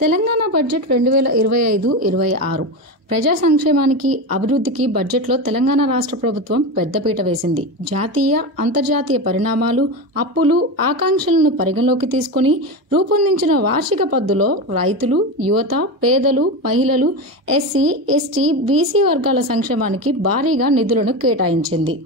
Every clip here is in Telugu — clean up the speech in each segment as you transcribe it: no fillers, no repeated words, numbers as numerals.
తెలంగాణ బడ్జెట్ 2025-26 ప్రజా సంక్షేమానికి, అభివృద్ధికి బడ్జెట్లో తెలంగాణ రాష్ట్ర ప్రభుత్వం పెద్దపీట వేసింది. జాతీయ, అంతర్జాతీయ పరిణామాలు, అప్పులు, ఆకాంక్షలను పరిగణలోకి తీసుకుని రూపొందించిన వార్షిక పద్దులో రైతులు, యువత, పేదలు, మహిళలు, ఎస్సీ, ఎస్టీ, బీసీ వర్గాల సంక్షేమానికి భారీగా నిధులను కేటాయించింది.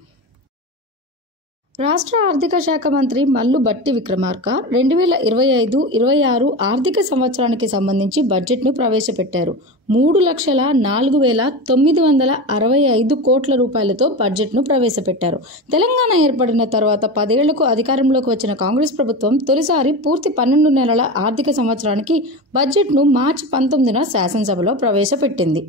రాష్ట్ర ఆర్థిక శాఖ మంత్రి మల్లు భట్టి విక్రమార్క 2025-26 ఆర్థిక సంవత్సరానికి సంబంధించి బడ్జెట్ను ప్రవేశపెట్టారు. 3,04,965 కోట్ల రూపాయలతో బడ్జెట్ను ప్రవేశపెట్టారు. తెలంగాణ ఏర్పడిన తర్వాత 10 ఏళ్లకు అధికారంలోకి వచ్చిన కాంగ్రెస్ ప్రభుత్వం తొలిసారి పూర్తి 12 నెలల ఆర్థిక సంవత్సరానికి బడ్జెట్ను మార్చి 19న శాసనసభలో ప్రవేశపెట్టింది.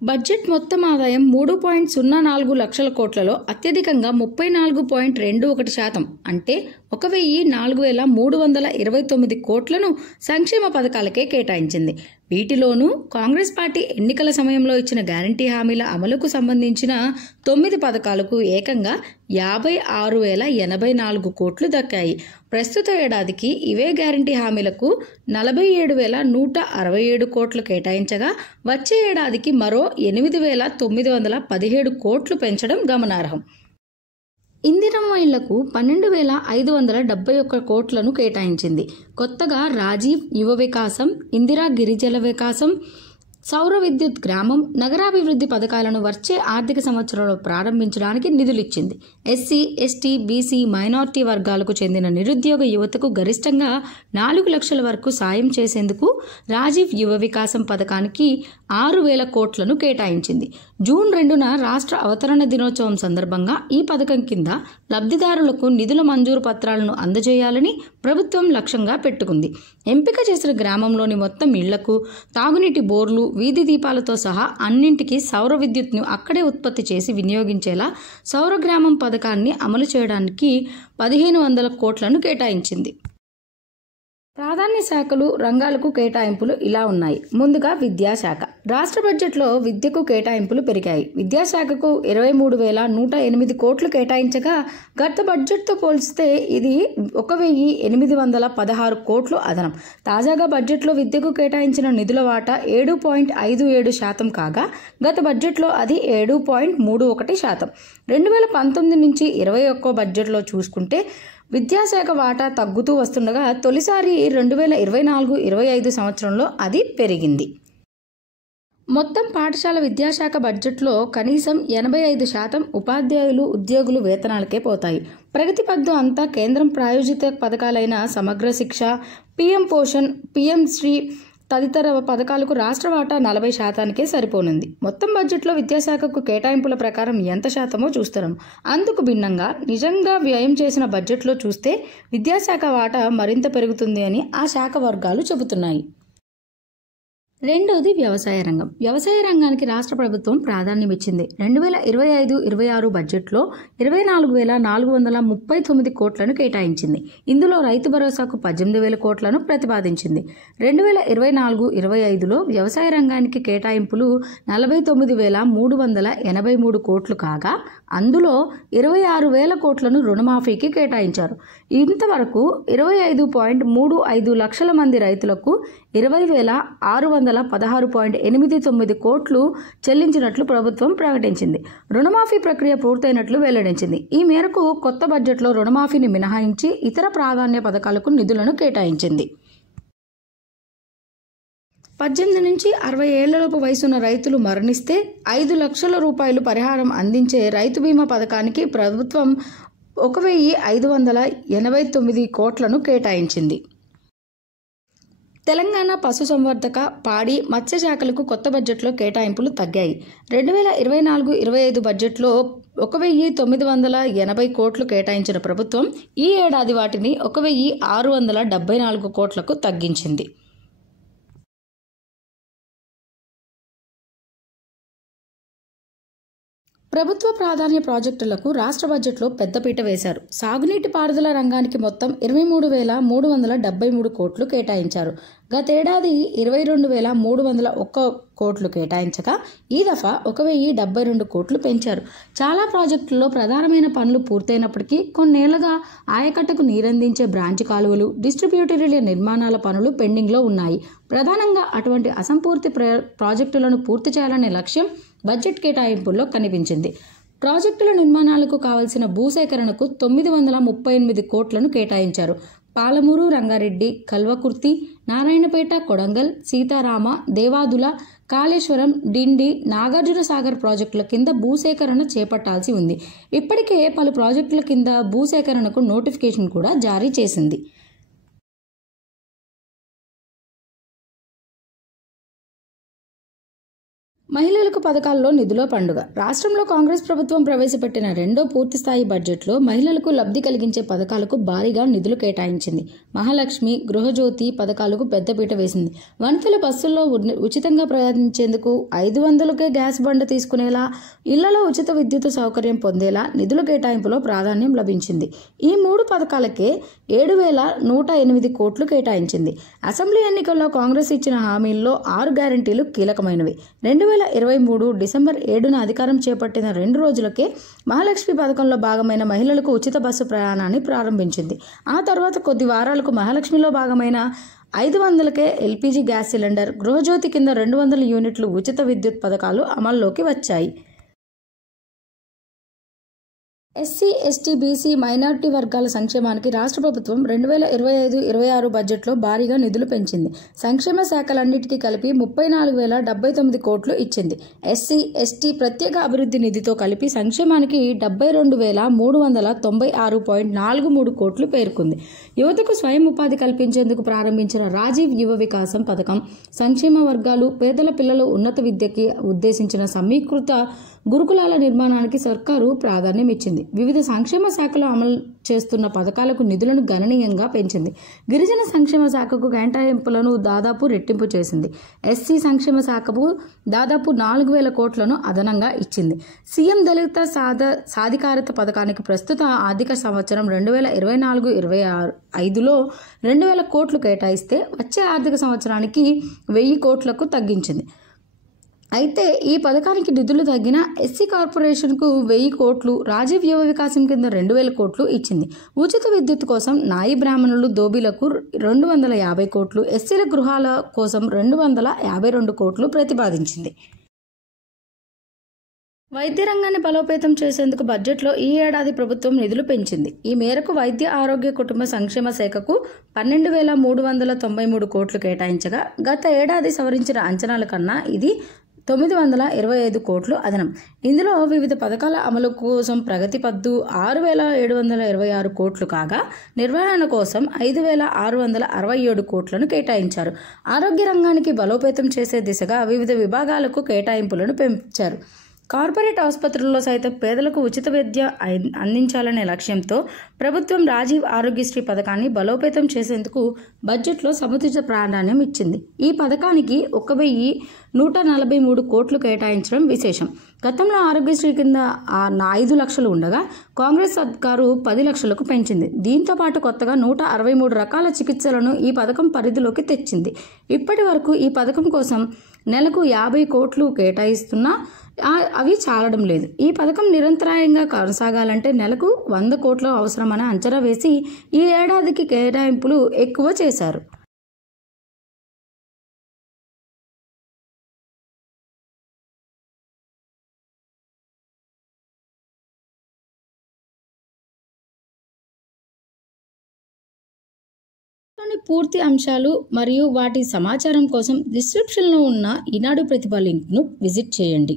బడ్జెట్ మొత్తం ఆదాయం 3.04 లక్షల కోట్లలో అత్యధికంగా 34.21% అంటే 1,04,329 కోట్లను సంక్షేమ పథకాలకే కేటాయించింది. వీటిలోనూ కాంగ్రెస్ పార్టీ ఎన్నికల సమయంలో ఇచ్చిన గ్యారంటీ హామీల అమలుకు సంబంధించిన 9 పథకాలకు ఏకంగా 56,084 కోట్లు దక్కాయి. ప్రస్తుత ఏడాదికి ఇవే గ్యారంటీ హామీలకు 47,167 కోట్లు కేటాయించగా వచ్చే ఏడాదికి మరో 8,917 కోట్లు పెంచడం గమనార్హం. ఇందిరమ్మ ఇళ్లకు 12,571 కోట్లను కేటాయించింది. కొత్తగా రాజీవ్ యువ వికాసం, ఇందిరా గిరిజల వికాసం, సౌర విద్యుత్ గ్రామం, నగరాభివృద్ధి పథకాలను వచ్చే ఆర్థిక సంవత్సరంలో ప్రారంభించడానికి నిధులిచ్చింది. ఎస్సీ, ఎస్టీ, బీసీ, మైనార్టీ వర్గాలకు చెందిన నిరుద్యోగ యువతకు గరిష్టంగా 4 లక్షల వరకు సాయం చేసేందుకు రాజీవ్ యువ వికాసం పథకానికి 6,000 కోట్లను కేటాయించింది. జూన్ 2న రాష్ట్ర అవతరణ దినోత్సవం సందర్భంగా ఈ పథకం కింద లబ్ధిదారులకు నిధుల మంజూరు పత్రాలను అందజేయాలని ప్రభుత్వం లక్ష్యంగా పెట్టుకుంది. ఎంపిక చేసిన గ్రామంలోని మొత్తం ఇళ్లకు తాగునీటి బోర్లు, వీధి దీపాలతో సహా అన్నింటికీ సౌర విద్యుత్ను అక్కడే ఉత్పత్తి చేసి వినియోగించేలా సౌర గ్రామం పథకాన్ని అమలు చేయడానికి 1,500 కోట్లను కేటాయించింది. ప్రాధాన్య శాఖలు, రంగాలకు కేటాయింపులు ఇలా ఉన్నాయి. ముందుగా విద్యాశాఖ. రాష్ట్ర బడ్జెట్లో విద్యకు కేటాయింపులు పెరిగాయి. విద్యాశాఖకు 23,108 కోట్లు కేటాయించగా గత బడ్జెట్తో పోల్చితే ఇది 1,816 కోట్లు అదనం. తాజాగా బడ్జెట్లో విద్యకు కేటాయించిన నిధుల వాటా 7.57% కాగా గత బడ్జెట్లో అది 7.31%. 2019 నుంచి 21 బడ్జెట్లో చూసుకుంటే విద్యాశాఖ వాటా తగ్గుతూ వస్తుండగా తొలిసారి 2024-25 సంవత్సరంలో అది పెరిగింది. మొత్తం పాఠశాల విద్యాశాఖ బడ్జెట్లో కనీసం 85% ఉపాధ్యాయులు, ఉద్యోగులు వేతనాలకే పోతాయి. ప్రగతి పద్దు అంతా కేంద్రం ప్రాయోజిత పథకాలైన సమగ్ర శిక్ష, పీఎం పోషణ్, పీఎం శ్రీ తదితర పథకాలకు రాష్ట్ర వాటా 40%కే సరిపోనుంది. మొత్తం బడ్జెట్లో విద్యాశాఖకు కేటాయింపుల ప్రకారం ఎంత శాతమో చూస్తున్నాం. అందుకు భిన్నంగా నిజంగా వ్యయం చేసిన బడ్జెట్లో చూస్తే విద్యాశాఖ వాటా మరింత పెరుగుతుంది అని ఆ శాఖ వర్గాలు చెబుతున్నాయి. రెండోది వ్యవసాయ రంగం. వ్యవసాయ రంగానికి రాష్ట్ర ప్రభుత్వం ప్రాధాన్యం ఇచ్చింది. 2025-26 బడ్జెట్లో 24,439 కోట్లను కేటాయించింది. ఇందులో రైతు భరోసాకు 18,000 కోట్లను ప్రతిపాదించింది. 2024-25లో వ్యవసాయ రంగానికి కేటాయింపులు 49,383 కోట్లు కాగా అందులో 26,000 కోట్లను రుణమాఫీకి కేటాయించారు. ఇంతవరకు 25.35 లక్షల మంది రైతులకు 20,616.89 కోట్లు చెల్లించినట్లు ప్రభుత్వం ప్రకటించింది. రుణమాఫీ ప్రక్రియ పూర్తయినట్లు వెల్లడించింది. ఈ మేరకు కొత్త బడ్జెట్లో రుణమాఫీని మినహాయించి ఇతర ప్రాధాన్య పథకాలకు నిధులను కేటాయించింది. 18 నుంచి 60 ఏళ్లలోపు వయసున్న రైతులు మరణిస్తే 5 లక్షల రూపాయలు పరిహారం అందించే రైతు బీమా పథకానికి ప్రభుత్వం 1,589 కోట్లను కేటాయించింది. తెలంగాణ పశుసంవర్ధక, పాడి, మత్స్య శాఖలకు కొత్త బడ్జెట్లో కేటాయింపులు తగ్గాయి. 2024-25 బడ్జెట్లో 1,980 కోట్లు కేటాయించిన ప్రభుత్వం ఈ ఏడాది వాటిని 1,674 కోట్లకు తగ్గించింది. ప్రభుత్వ ప్రాధాన్య ప్రాజెక్టులకు రాష్ట్ర బడ్జెట్లో పెద్దపీట వేశారు. సాగునీటి పారుదల రంగానికి మొత్తం 23,373 కోట్లు కేటాయించారు. గతేడాది 22,301 కోట్లు కేటాయించగా ఈ దఫా 1,072 కోట్లు పెంచారు. చాలా ప్రాజెక్టుల్లో ప్రధానమైన పనులు పూర్తయినప్పటికీ కొన్నేళ్లుగా ఆయకట్టకు నీరందించే బ్రాంచ్ కాలువలు, డిస్ట్రిబ్యూటరీల నిర్మాణాల పనులు పెండింగ్లో ఉన్నాయి. ప్రధానంగా అటువంటి అసంపూర్తి ప్రాజెక్టులను పూర్తి చేయాలనే లక్ష్యం బడ్జెట్ కేటాయింపుల్లో కనిపించింది. ప్రాజెక్టుల నిర్మాణాలకు కావలసిన భూసేకరణకు 938 కోట్లను కేటాయించారు. పాలమూరు, రంగారెడ్డి, కల్వకుర్తి, నారాయణపేట, కొడంగల్, సీతారామ, దేవాదుల, కాళేశ్వరం, డిండి, నాగార్జున సాగర్ ప్రాజెక్టుల కింద భూసేకరణ చేపట్టాల్సి ఉంది. ఇప్పటికే పలు ప్రాజెక్టుల కింద భూసేకరణకు నోటిఫికేషన్ కూడా జారీ చేసింది. మహిళలకు పథకాల్లో నిధుల పండుగ. రాష్ట్రంలో కాంగ్రెస్ ప్రభుత్వం ప్రవేశపెట్టిన రెండో పూర్తిస్థాయి బడ్జెట్లో మహిళలకు లబ్ధి కలిగించే పథకాలకు భారీగా నిధులు కేటాయించింది. మహాలక్ష్మి, గృహజ్యోతి పథకాలకు పెద్దపీట వేసింది. వనితలు బస్సుల్లో ఉచితంగా ప్రయాణించేందుకు, 500కే గ్యాస్ బండ తీసుకునేలా, ఇళ్లలో ఉచిత విద్యుత్ సౌకర్యం పొందేలా నిధుల కేటాయింపులో ప్రాధాన్యం లభించింది. ఈ 3 పథకాలకే 7,108 కోట్లు కేటాయించింది. అసెంబ్లీ ఎన్నికల్లో కాంగ్రెస్ ఇచ్చిన హామీల్లో 6 గ్యారెంటీలు కీలకమైనవి. 2023 డిసెంబర్ 7న అధికారం చేపట్టిన 2 రోజులకే మహాలక్ష్మి పథకంలో భాగమైన మహిళలకు ఉచిత బస్సు ప్రయాణాన్ని ప్రారంభించింది. ఆ తర్వాత కొద్ది వారాలకు మహాలక్ష్మిలో భాగమైన 500కే ఎల్పీజీ గ్యాస్ సిలిండర్, గృహజ్యోతి కింద 200 యూనిట్లు ఉచిత విద్యుత్ పథకాలు అమల్లోకి వచ్చాయి. ఎస్సీ, ఎస్టీ, బీసీ, మైనారిటీ వర్గాల సంక్షేమానికి రాష్ట్ర ప్రభుత్వం 2025-26 బడ్జెట్లో భారీగా నిధులు పెంచింది. సంక్షేమ శాఖలన్నిటికీ కలిపి 34,079 కోట్లు ఇచ్చింది. ఎస్సీ, ఎస్టీ ప్రత్యేక అభివృద్ధి నిధితో కలిపి సంక్షేమానికి 72,396.43 కోట్లు పేర్కొంది. యువతకు స్వయం ఉపాధి కల్పించేందుకు ప్రారంభించిన రాజీవ్ యువ వికాసం పథకం, సంక్షేమ వర్గాలు, పేదల పిల్లల ఉన్నత విద్యకి ఉద్దేశించిన సమీకృత గురుకులాల నిర్మాణానికి సర్కారు ప్రాధాన్యం ఇచ్చింది. వివిధ సంక్షేమ శాఖలో అమలు చేస్తున్న పథకాలకు నిధులను గణనీయంగా పెంచింది. గిరిజన సంక్షేమ శాఖకు కేటాయింపులను దాదాపు రెట్టింపు చేసింది. ఎస్సీ సంక్షేమ శాఖకు దాదాపు 4,000 కోట్లను అదనంగా ఇచ్చింది. సీఎం దళిత సాధికారత పథకానికి ప్రస్తుత ఆర్థిక సంవత్సరం 2024-25లో 2,000 కోట్లు కేటాయిస్తే వచ్చే ఆర్థిక సంవత్సరానికి 1,000 కోట్లకు తగ్గించింది. అయితే ఈ పథకానికి నిధులు తగ్గిన ఎస్సీ కార్పొరేషన్కు 1,000 కోట్లు, రాజీవ్ యువ వికాసం కింద 2,000 కోట్లు ఇచ్చింది. ఉచిత విద్యుత్ కోసం నాయి బ్రాహ్మణులు, దోబీలకు 250 కోట్లు, ఎస్సీల గృహాల కోసం 252 కోట్లు ప్రతిపాదించింది. వైద్య రంగాన్ని బలోపేతం చేసేందుకు బడ్జెట్లో ఈ ఏడాది ప్రభుత్వం నిధులు పెంచింది. ఈ మేరకు వైద్య ఆరోగ్య కుటుంబ సంక్షేమ శాఖకు 12,393 కోట్లు కేటాయించగా గత ఏడాది సవరించిన అంచనాల కన్నా ఇది 925 కోట్లు అదనం. ఇందులో వివిధ పథకాల అమలు కోసం ప్రగతి పద్దు 6,726 కోట్లు కాగా నిర్వహణ కోసం 5,667 కోట్లను కేటాయించారు. ఆరోగ్య రంగానికి బలోపేతం చేసే దిశగా వివిధ విభాగాలకు కేటాయింపులను పెంచారు. కార్పొరేట్ ఆసుపత్రుల్లో సైతం పేదలకు ఉచిత విద్య అందించాలనే లక్ష్యంతో ప్రభుత్వం రాజీవ్ ఆరోగ్యశ్రీ పథకాన్ని బలోపేతం చేసేందుకు బడ్జెట్లో సముచిత ప్రాధాన్యం ఇచ్చింది. ఈ పథకానికి 1,143 కోట్లు కేటాయించడం విశేషం. గతంలో ఆరోగ్యశ్రీ కింద 5 లక్షలు ఉండగా కాంగ్రెస్ సర్కారు 10 లక్షలకు పెంచింది. దీంతో పాటు కొత్తగా 163 రకాల చికిత్సలను ఈ పథకం పరిధిలోకి తెచ్చింది. ఇప్పటి వరకు ఈ పథకం కోసం నెలకు 50 కోట్లు కేటాయిస్తున్నా అవి చాలడం లేదు. ఈ పథకం నిరంతరాయంగా కొనసాగాలంటే నెలకు 100 కోట్లు అవసరమని అంచనా వేసి ఈ ఏడాదికి కేటాయింపులు ఎక్కువ చేశారు. పూర్తి అంశాలు మరియు వాటి సమాచారం కోసం డిస్క్రిప్షన్లో ఉన్న ఈనాడు ప్రతిభ లింక్ను విజిట్ చేయండి.